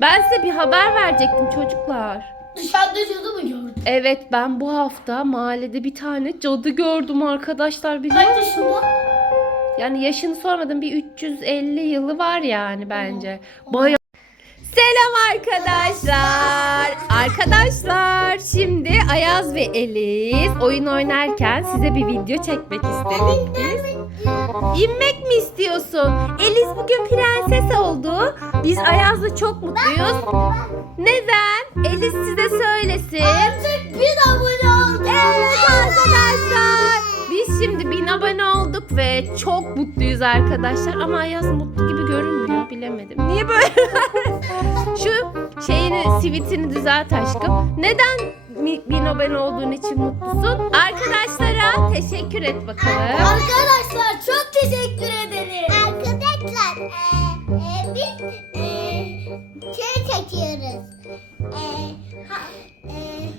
Ben size bir haber verecektim çocuklar. Dışarıda cadı mı gördün? Evet ben bu hafta mahallede bir tane cadı gördüm arkadaşlar biliyor Kaç yaşında? Yani yaşını sormadım bir 350 yılı var yani bence. Bayağı Selam arkadaşlar. Arkadaşlar şimdi Ayaz ve Eliz oyun oynarken size bir video çekmek istedik biz. İnmek mi istiyorsun? Eliz bugün prenses oldu. Biz Ayaz'la çok mutluyuz. Neden? Eliz size söylesin. Artık bir abone oldum. Evet arkadaşlar. Biz şimdi bin abone olduk ve çok mutluyuz arkadaşlar. Ama Ayaz mutlu gibi görünmüyor. Bilemedim. Niye böyle? Şu şeyini, sivitini düzelt aşkım. Neden bin abone olduğun için mutlusun? Arkadaşlara teşekkür et bakalım. Arkadaşlar çok teşekkür ederim. Arkadaşlar e, e, biz e, şey çekiyoruz. E, ha, e.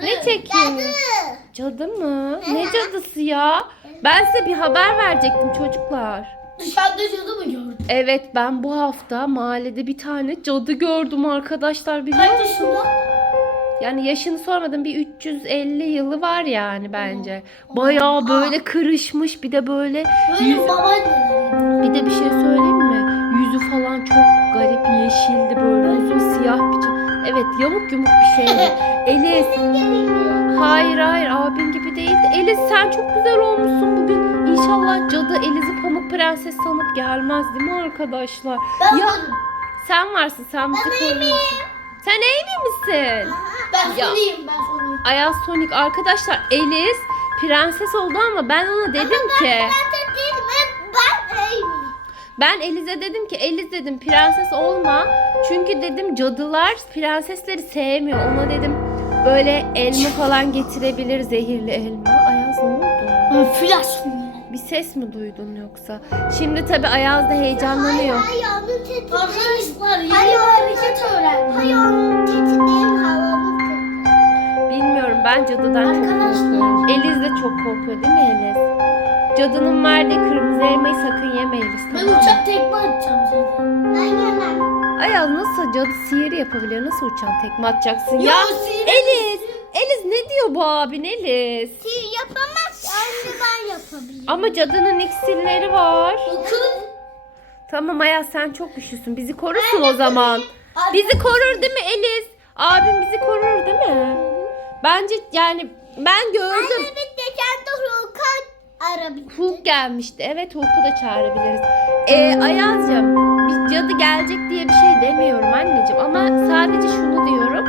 Ne çekiyorsun? cadı. Cadı mı? Ne cadısı ya? Ben size bir haber verecektim çocuklar. Dışarıda cadı mı gördün? Evet ben bu hafta mahallede bir tane cadı gördüm arkadaşlar biliyor Kaç musun? yaşında? Yani yaşını sormadım bir 350 yılı var yani bence. Bayağı böyle kırışmış bir de böyle Böyle yüz- babaanneler. bir de bir şey söyleyeyim mi? Yüzü falan çok garip yeşildi böyle uzun siyah bir Evet yamuk yumuk bir şeydi. Elis hayır hayır abin gibi değildi. Elis sen çok güzel olmuşsun bugün. İnşallah cadı Eliz'i pamuk prenses sanıp gelmez değil mi arkadaşlar? Ben Ya- varım. Sen varsın sen bizi koruyorsun. Sen Amy misin? Ben Ya. sonuyum ben sonuyum. Ayaz Sonic arkadaşlar Elis prenses oldu ama ben ona dedim ki Ben de değilim. Ben, ben Amy. ben Eliz'e dedim ki Eliz dedim prenses olma çünkü dedim cadılar prensesleri sevmiyor ona dedim böyle elma falan getirebilir zehirli elma Ayaz ne oldu? Ben flash mıyım? Bir ses mi duydun yoksa? Şimdi tabi Ayaz da heyecanlanıyor. Hayır Arkadaşlar Hayır. Hayır teti değil havanın teti. Bilmiyorum ben cadıdan çok korkuyorum. Eliz de çok korkuyor değil mi Eliz? Cadının verdiği kırmızı elmayı sakın yeme Eliz. Ben tamam mı? uçak tekme atacağım zaten. Ben yemem. Ayaz nasıl cadı sihir yapabiliyor? Nasıl uçan tekme atacaksın ya? Ya sinir- Eliz! Eliz ne diyor bu abin Eliz? Siz yapamaz. Anne ben yapabilirim. Ama cadının iksirleri var. Bakın. Tamam Ayaz sen çok güçlüsün. Bizi korursun o zaman. Abi- Bizi korur değil mi Eliz? Abim bizi korur değil mi? Bence yani ben gördüm. Anne bir de kendi Hulk'a arabildim. Hulk gelmişti. Evet Hulk'u da çağırabiliriz. Ee, Ayaz'cığım cadı gelecek diye bir şey demiyorum anneciğim. Ama sadece şunu diyorum.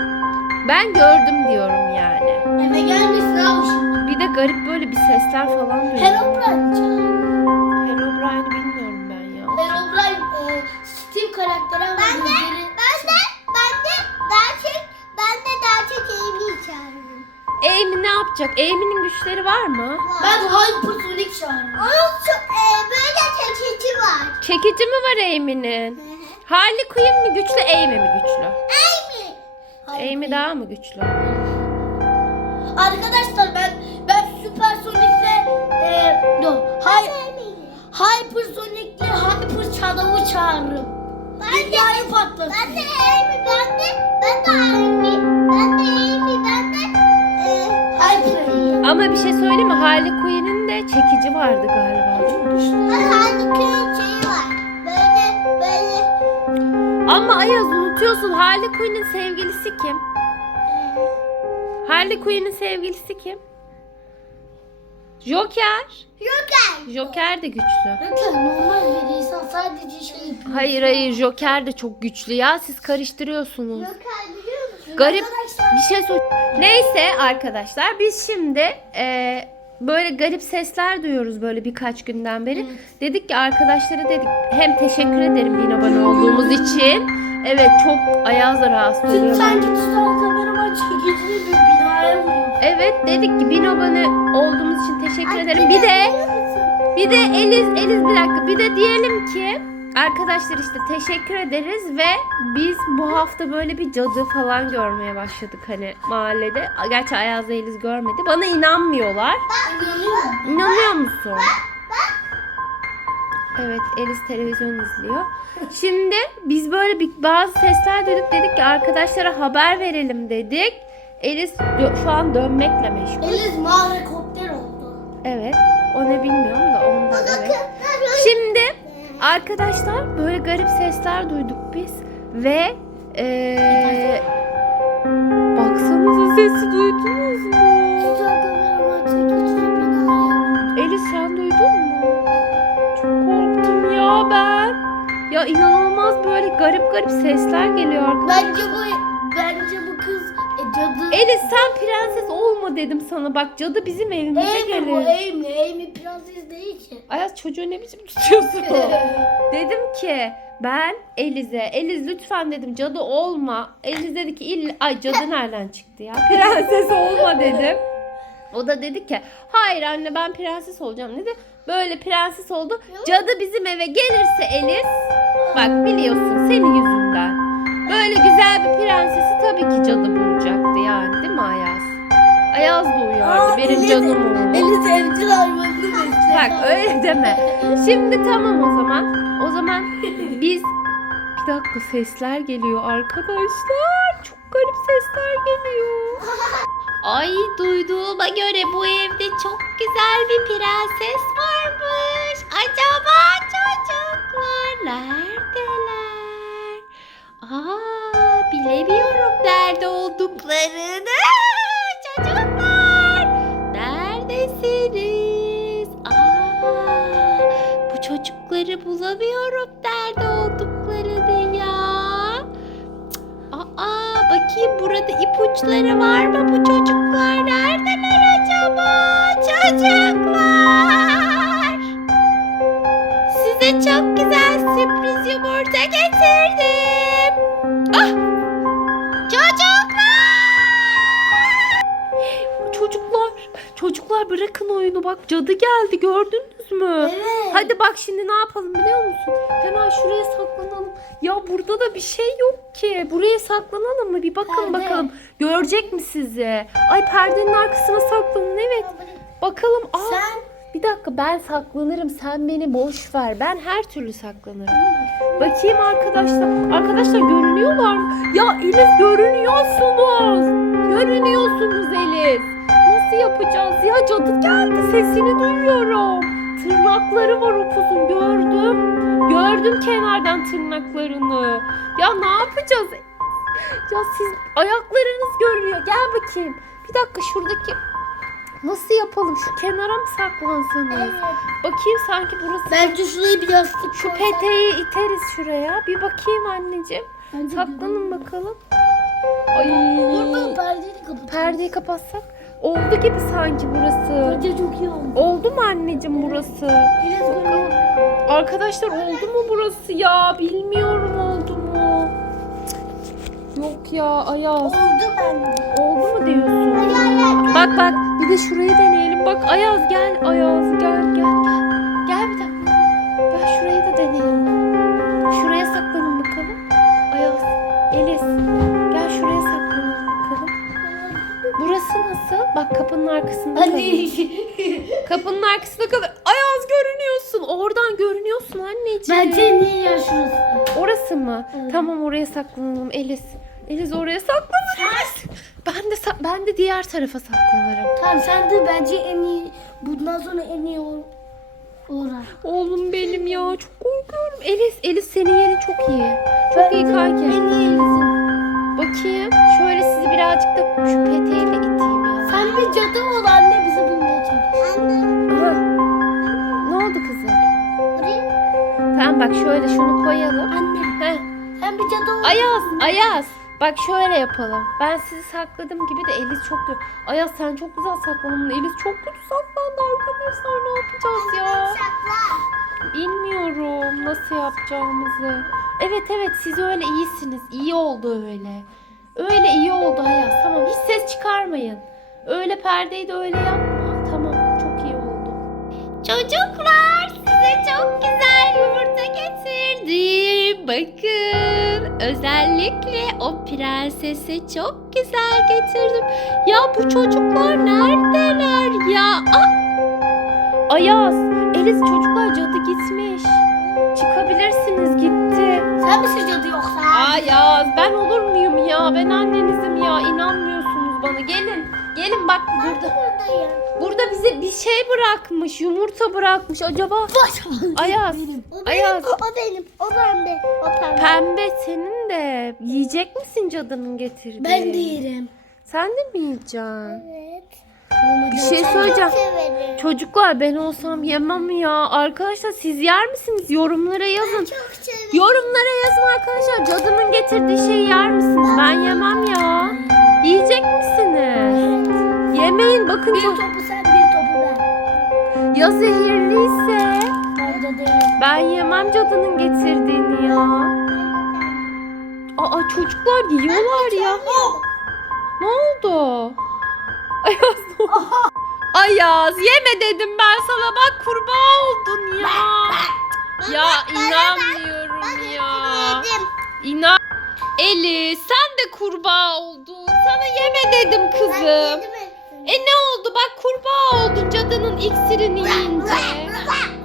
Ben gördüm diyorum yani. Eve gelmesin abi şimdi. Bir de garip böyle bir sesler falan duyuyorum. Herobrine çağır. Herobrine'i bilmiyorum ben ya. Herobrine e, Steve karakteri ama Ben de, ben de, ben de daha çok, ben de daha çok Amy'yi çağırırım. Amy ne yapacak? Amy'nin güçleri var mı? Ben Hypersonic çağırırım. Onun çok, e, böyle var. Çekici mi var Amy'nin? Harley Quinn mi güçlü, Amy mi güçlü? Amy. Amy daha mı güçlü? Arkadaşlar ben ben Supersonic'le e, no, Hy Amy. Hypersonic'le Hyper Shadow'u çağırırım. Ben de, Dünyayı patlatırım. ben de Amy, ben de, ben de Amy, ben de Amy, ben de, e, Hyper. Ama bir şey söyleyeyim mi? Harley Quinn'in de çekici vardı galiba. değil mi? Şeyi var. Böyle, böyle, Ama Ayaz unutuyorsun. Harley Quinn'in sevgilisi kim? e, Harley Quinn'in sevgilisi kim? Joker. Joker. Joker de güçlü. Bakın normal bir insan sadece şey yapıyor. Hayır hayır Joker de çok güçlü ya. Siz karıştırıyorsunuz. Joker biliyor musun? Garip Arkadaşlar- bir şey söyle. Neyse arkadaşlar biz şimdi e, böyle garip sesler duyuyoruz böyle birkaç günden beri. Dedik ki arkadaşlara dedik hem teşekkür ederim bin abone olduğumuz için. Evet çok Ayaz'la rahatsız oluyor. sanki tutan kameraman çekici bir binaya vuruyor. Evet dedik ki bin abone olduğumuz için teşekkür ederim. Bir de bir de Eliz Eliz bir dakika bir de diyelim ki arkadaşlar işte teşekkür ederiz ve biz bu hafta böyle bir cadı falan görmeye başladık hani mahallede. Gerçi Ayaz'la Eliz görmedi. Bana inanmıyorlar. İnanıyor musun? İnanıyor musun? Evet Elis televizyon izliyor. Şimdi biz böyle bir bazı sesler duyduk dedik ki arkadaşlara haber verelim dedik. Elis şu an dönmekle meşgul. Eliz mavi kopter oldu. Evet. O ne bilmiyorum da ondan evet. Şimdi arkadaşlar böyle garip sesler duyduk biz ve eee baksanıza sesi duydunuz mu? Elis sen duydun mu? Çok korktum ya ben. Ya inanılmaz böyle garip garip sesler geliyor arkadaşlar. Bence bu Elis sen prenses olma dedim sana. Bak cadı bizim evimize Amy bu gelir. Amy. Amy prenses değil ki. Ayaz çocuğu ne biçim tutuyorsun? dedim ki ben Eliz'e Eliz lütfen dedim cadı olma. Eliz dedi ki illa ay cadı nereden çıktı ya? Prenses olma dedim. O da dedi ki hayır anne ben prenses olacağım dedi. Böyle prenses oldu. Cadı bizim eve gelirse Eliz bak biliyorsun senin yüzünden. Güzel bir prensesi tabii ki cadı bulacaktı yani değil mi Ayaz? Ayaz da uyardı benim canım oğlum. Eliz evcil hayvanını besler. Bak öyle deme. Şimdi tamam o zaman. O zaman biz bir dakika sesler geliyor arkadaşlar. Çok garip sesler geliyor. Ay duyduğuma göre bu evde çok güzel bir prenses varmış. Acaba çocuklar neredeler? Aa bilemiyorum nerede olduklarını. Çocuklar neredesiniz? Aa bu çocukları bulamıyorum nerede olduklarını ya. Aa bakayım burada ipuçları var mı bu çocuklar? Neredeler acaba? Çocuklar! Size çok güzel sürpriz yumurta getirdim. Çocuklar bırakın oyunu bak cadı geldi gördünüz mü? Evet. Hadi bak şimdi ne yapalım biliyor musun? Hemen şuraya saklanalım. Ya burada da bir şey yok ki. Buraya saklanalım mı? Bir bakın Perde. bakalım. Görecek mi sizi? Ay perdenin arkasına saklanın. Evet. Bakalım. Aa, Sen bir dakika ben saklanırım. Sen beni boş ver. Ben her türlü saklanırım. Bakayım arkadaşlar. Arkadaşlar görünüyorlar mı? Ya Elif görünüyorsunuz. Görünüyorsunuz Elif. Nasıl yapacağız ya? Cadı geldi. Sesini duyuyorum. Tırnakları var upuzun gördüm. Gördüm kenardan tırnaklarını. Ya ne yapacağız? Ya siz ayaklarınız görünüyor. Gel bakayım. Bir dakika şuradaki Nasıl yapalım? Şu kenara mı saklansanız? Evet. Bakayım sanki burası. Bence şuraya bir yastık Şu peteği iteriz şuraya. Bir bakayım anneciğim. Bence Saklanın bakalım. Ay. Burada perdeyi kapat. Perdeyi kapatsak. Oldu gibi sanki burası. Bence çok iyi oldu. Oldu mu anneciğim burası? Eliz görüyor. Arkadaşlar oldu mu burası ya? Bilmiyorum oldu mu? Cık, Yok ya Ayaz. Oldu bence. Oldu mu diyorsun? Bak bak bir de şurayı deneyelim. Bak Ayaz gel Ayaz gel. Kapının arkasında kalın. Ayaz görünüyorsun. Oradan görünüyorsun anneciğim. Bence niye ya şurası? Orası mı? Evet. Tamam oraya saklanalım Elis. Elis oraya saklanır Elis. Ben de sa- ben de diğer tarafa saklanırım. Tamam sen de bence en iyi bundan sonra en iyi ol uğrar. Oğlum benim ya çok korkuyorum. Elis, Elis senin yerin çok iyi. Çok iyi kanki. En iyi Eliz'in. Bakayım. Şöyle sizi birazcık da şu peteğiyle iteyim ya. Sen bir cadı ol bak şöyle şunu koyalım. Anne Heh. sen bir cadı ol. Ayaz, Ayaz. Bak şöyle yapalım. Ben sizi sakladım gibi de Elis çok kötü. Ayaz sen çok güzel saklandın. Elis çok kötü saklandı arkadaşlar. Ne yapacağız ya? Bilmiyorum nasıl yapacağımızı. Evet evet siz öyle iyisiniz. İyi oldu öyle. Öyle iyi oldu Ayaz. Tamam hiç ses çıkarmayın. Öyle perdeyi de öyle yapma. Tamam çok iyi oldu. Çocuklar size çok güzel yumurta getirdim. Bakın özellikle o prensese çok güzel getirdim. Ya bu çocuklar neredeler ya? Aa! Ayaz, Değiliz çocuklar cadı gitmiş. Çıkabilirsiniz gitti. Sen misin cadı yoksa? Aa ya ben olur muyum ya? Ben annenizim ya. İnanmıyorsunuz bana. Gelin. Gelin bak burada. Buradayım. Burada bize bir şey bırakmış. Yumurta bırakmış. Acaba Ayaz. O benim, Ayaz. o benim, o pembe, o pembe. Pembe senin de. Yiyecek misin cadının getirdiği? Ben de yerim. Sen de mi yiyeceksin? Evet. Bir şey Ben söyleyeceğim. çok severim. Çocuklar ben olsam yemem ya. Arkadaşlar siz yer misiniz? Yorumlara yazın. Çok severim. Yorumlara yazın arkadaşlar. Cadının getirdiği şeyi yer misiniz? Ben yemem ya. Yemeyin bakın Bir çok. topu sen bir topu ben. Ya zehirliyse? Ben yemem cadının getirdiğini ya. Aa çocuklar yiyorlar ya. Ne oldu? Ayaz ne oldu? Ayaz yeme dedim ben sana bak kurbağa oldun ya. Ya inanmıyorum ya. İnan. Eli sen de kurbağa oldun. Sana yeme dedim kızım. E ne oldu bak kurbağa oldun cadının iksirini yiyince.